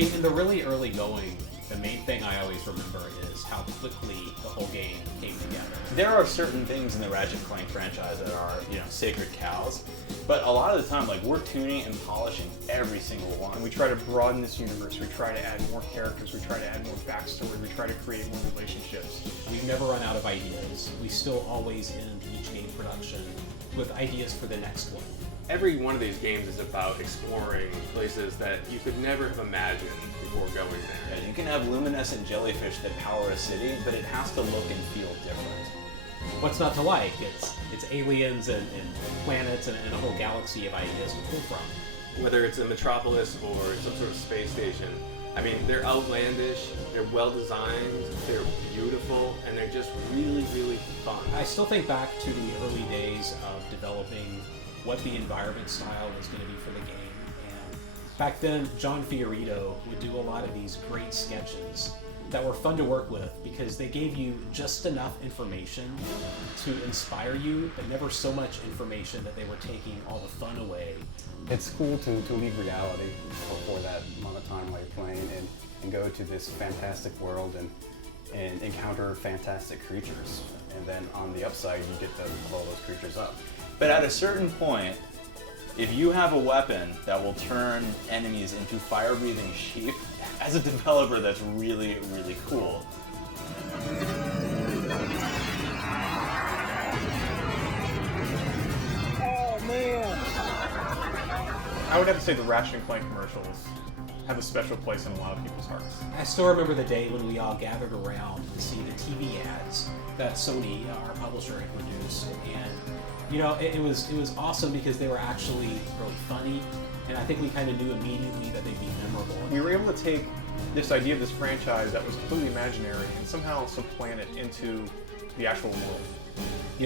mean, in the really early going, the main thing I always remember is how quickly the whole game came together. There are certain things in the Ratchet Clank franchise that are, sacred cows, but a lot of the time, like, we're tuning and polishing every single one. And we try to broaden this universe. We try to add more characters. We try to add more backstory. We try to create more relationships. We've never run out of ideas. We still always end each game production with ideas for the next one. Every one of these games is about exploring places that you could never have imagined before going there. Yeah, you can have luminescent jellyfish that power a city, but it has to look and feel different. What's not to like? It's aliens and planets and a whole galaxy of ideas to pull from. Whether it's a metropolis or some sort of space station, I mean, they're outlandish, they're well designed, they're beautiful, and they're just really, really fun. I still think back to the early days of developing what the environment style was going to be for the game. And back then, John Fiorito would do a lot of these great sketches that were fun to work with because they gave you just enough information to inspire you, but never so much information that they were taking all the fun away. It's cool to leave reality for that amount of time while you're playing and go to this fantastic world and encounter fantastic creatures. And then on the upside, you get to blow those creatures up. But at a certain point, if you have a weapon that will turn enemies into fire-breathing sheep, as a developer, that's really, really cool. Oh, man! I would have to say the Ratchet & Clank commercials have a special place in a lot of people's hearts. I still remember the day when we all gathered around to see the TV ads that Sony, our publisher, had produced, and it was awesome because they were actually really funny, and I think we kind of knew immediately that they'd be memorable. We were able to take this idea of this franchise that was completely imaginary and somehow supplant it into the actual world.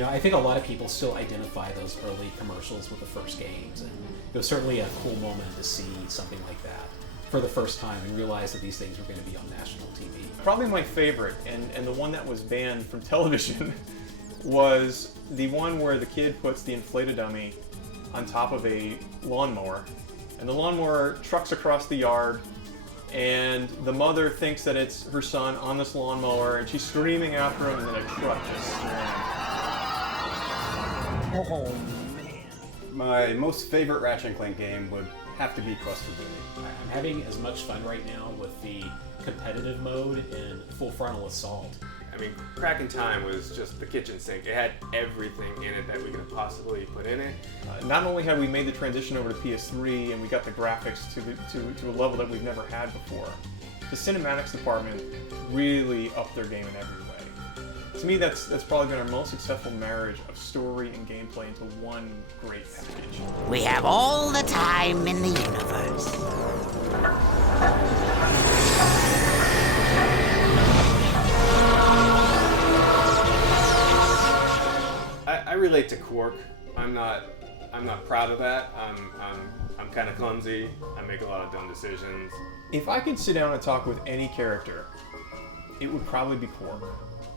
I think a lot of people still identify those early commercials with the first games, and it was certainly a cool moment to see something like that for the first time and realize that these things were going to be on national TV. Probably my favorite, and the one that was banned from television, was the one where the kid puts the inflated dummy on top of a lawnmower, and the lawnmower trucks across the yard, and the mother thinks that it's her son on this lawnmower, and she's screaming after him, and then a truck just slammed. Oh man. My most favorite Ratchet & Clank game would have to be Cluster Duty. I'm having as much fun right now with the competitive mode in Full Frontal Assault. I mean, Crack in Time was just the kitchen sink. It had everything in it that we could possibly put in it. Not only had we made the transition over to PS3 and we got the graphics to a level that we've never had before, the cinematics department really upped their game in every way. To me, that's probably been our most successful marriage of story and gameplay into one great package. We have all the time in the universe. I relate to Quark. I'm not proud of that. I'm kind of clumsy. I make a lot of dumb decisions. If I could sit down and talk with any character, it would probably be Quark.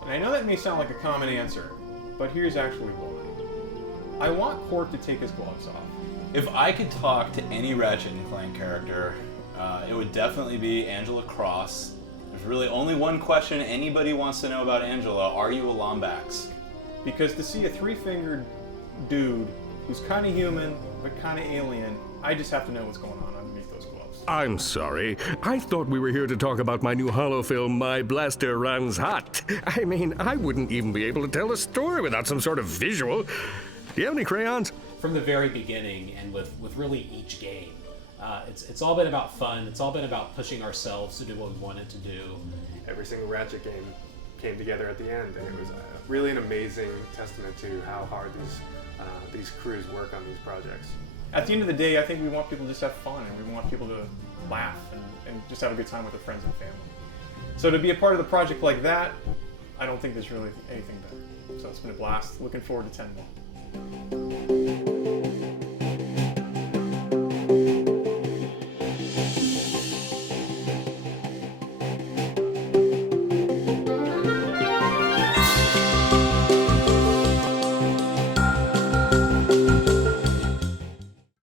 And I know that may sound like a common answer, but here's actually why. I want Quark to take his gloves off. If I could talk to any Ratchet & Clank character, it would definitely be Angela Cross. There's really only one question anybody wants to know about Angela: are you a Lombax? Because to see a three-fingered dude who's kind of human but kind of alien, I just have to know what's going on underneath those gloves. I'm sorry. I thought we were here to talk about my new holofilm, My Blaster Runs Hot. I mean, I wouldn't even be able to tell a story without some sort of visual. Do you have any crayons? From the very beginning, and with really each game, it's all been about fun. It's all been about pushing ourselves to do what we wanted to do. Every single Ratchet game came together at the end, and it was really an amazing testament to how hard these crews work on these projects. At the end of the day, I think we want people to just have fun, and we want people to laugh and just have a good time with their friends and family. So to be a part of the project like that, I don't think there's really anything better. So it's been a blast. Looking forward to 10 more.